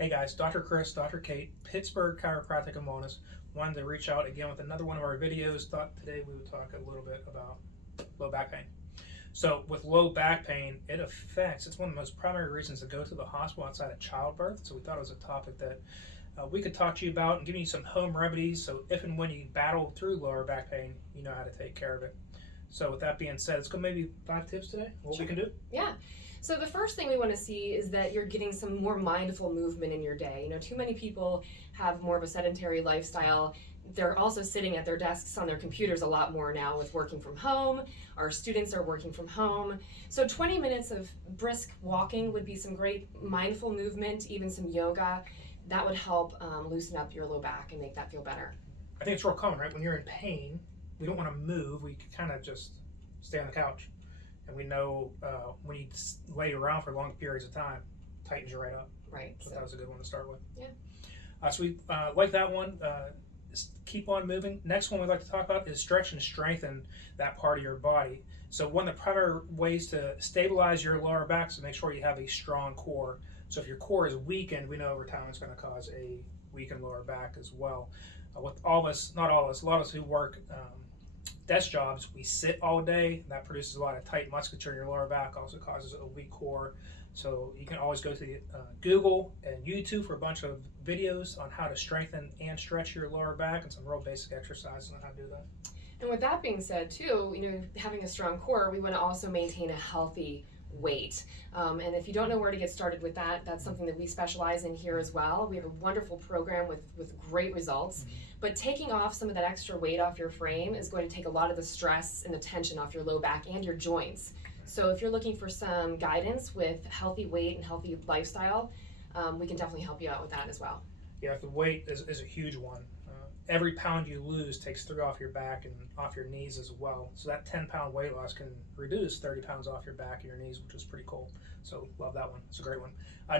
Hey guys, Dr. Chris, Dr. Kate, Pittsburgh Chiropractic and Wellness. Wanted to reach out again with another one of our videos. Thought today we would talk a little bit about low back pain. So with low back pain, it's one of the most primary reasons to go to the hospital outside of childbirth. So we thought it was a topic that we could talk to you about and give you some home remedies. So if and when you battle through lower back pain, you know how to take care of it. So with that being said, let's go maybe 5 tips today, what we can do. Yeah. So the first thing we want to see is that you're getting some more mindful movement in your day. Too many people have more of a sedentary lifestyle. They're also sitting at their desks on their computers a lot more now with working from home. Our students are working from home. So 20 minutes of brisk walking would be some great mindful movement, even some yoga. That would help loosen up your low back and make that feel better. I think it's real common, right? When you're in pain, we don't want to move. We kind of just stay on the couch. And we know when you lay around for long periods of time, tightens you right up. Right. So that was a good one to start with. Yeah. So we like that one. Keep on moving. Next one we'd like to talk about is stretch and strengthen that part of your body. So one of the primary ways to stabilize your lower back is to make sure you have a strong core. So if your core is weakened, we know over time it's going to cause a weakened lower back as well. With all of us, not all of us, a lot of us who work desk jobs, we sit all day, and that produces a lot of tight musculature in your lower back, also causes a weak core. So you can always go to Google and YouTube for a bunch of videos on how to strengthen and stretch your lower back and some real basic exercises on how to do that. And with that being said too, having a strong core, we want to also maintain a healthy weight. And if you don't know where to get started with that, that's something that we specialize in here as well. We have a wonderful program with great results. But taking off some of that extra weight off your frame is going to take a lot of the stress and the tension off your low back and your joints. So if you're looking for some guidance with healthy weight and healthy lifestyle, we can definitely help you out with that as well. Yeah, the weight is a huge one. Every pound you lose takes 3 off your back and off your knees as well. So that 10-pound weight loss can reduce 30 pounds off your back and your knees, which is pretty cool. So love that one. It's a great one.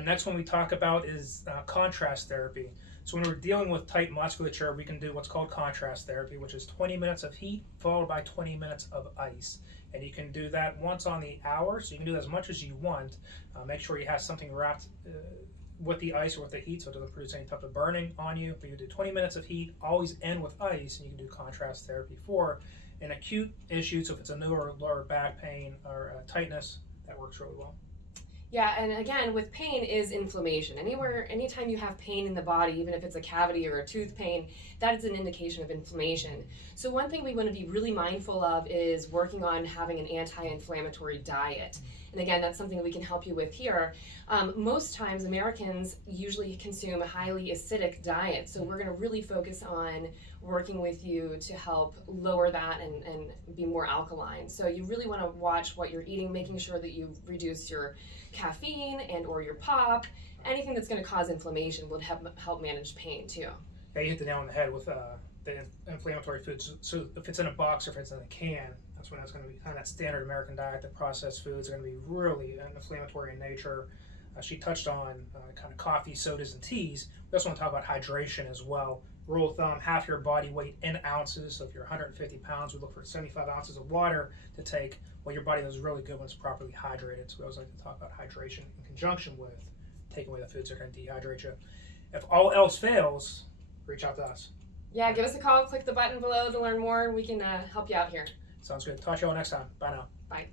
Next one we talk about is contrast therapy. So when we're dealing with tight musculature, we can do what's called contrast therapy, which is 20 minutes of heat followed by 20 minutes of ice. And you can do that once on the hour, so you can do as much as you want. Make sure you have something wrapped with the ice or with the heat so it doesn't produce any type of burning on you. But you do 20 minutes of heat, always end with ice, and you can do contrast therapy for an acute issue. So if it's a newer lower back pain or tightness, that works really well. Yeah, and again, with pain is inflammation. Anytime you have pain in the body, even if it's a cavity or a tooth pain, that is an indication of inflammation. So one thing we want to be really mindful of is working on having an anti-inflammatory diet. And again, that's something we can help you with here. Most times, Americans usually consume a highly acidic diet, so we're going to really focus on working with you to help lower that and be more alkaline. So you really want to watch what you're eating, making sure that you reduce your caffeine and or your pop. Anything that's going to cause inflammation will help manage pain too. Yeah, you hit the nail on the head with the inflammatory foods. So if it's in a box or if it's in a can, that's when it's going to be kind of that standard American diet. The processed foods are going to be really inflammatory in nature. She touched on kind of coffee, sodas, and teas. We also want to talk about hydration as well. Rule of thumb, half your body weight in ounces. So if you're 150 pounds, we look for 75 ounces of water to take. Well, your body does really good when it's properly hydrated. So we always like to talk about hydration in conjunction with taking away the foods that are going to dehydrate you. If all else fails, reach out to us. Yeah, give us a call, click the button below to learn more, and we can help you out here. Sounds good. Talk to you all next time. Bye now. Bye.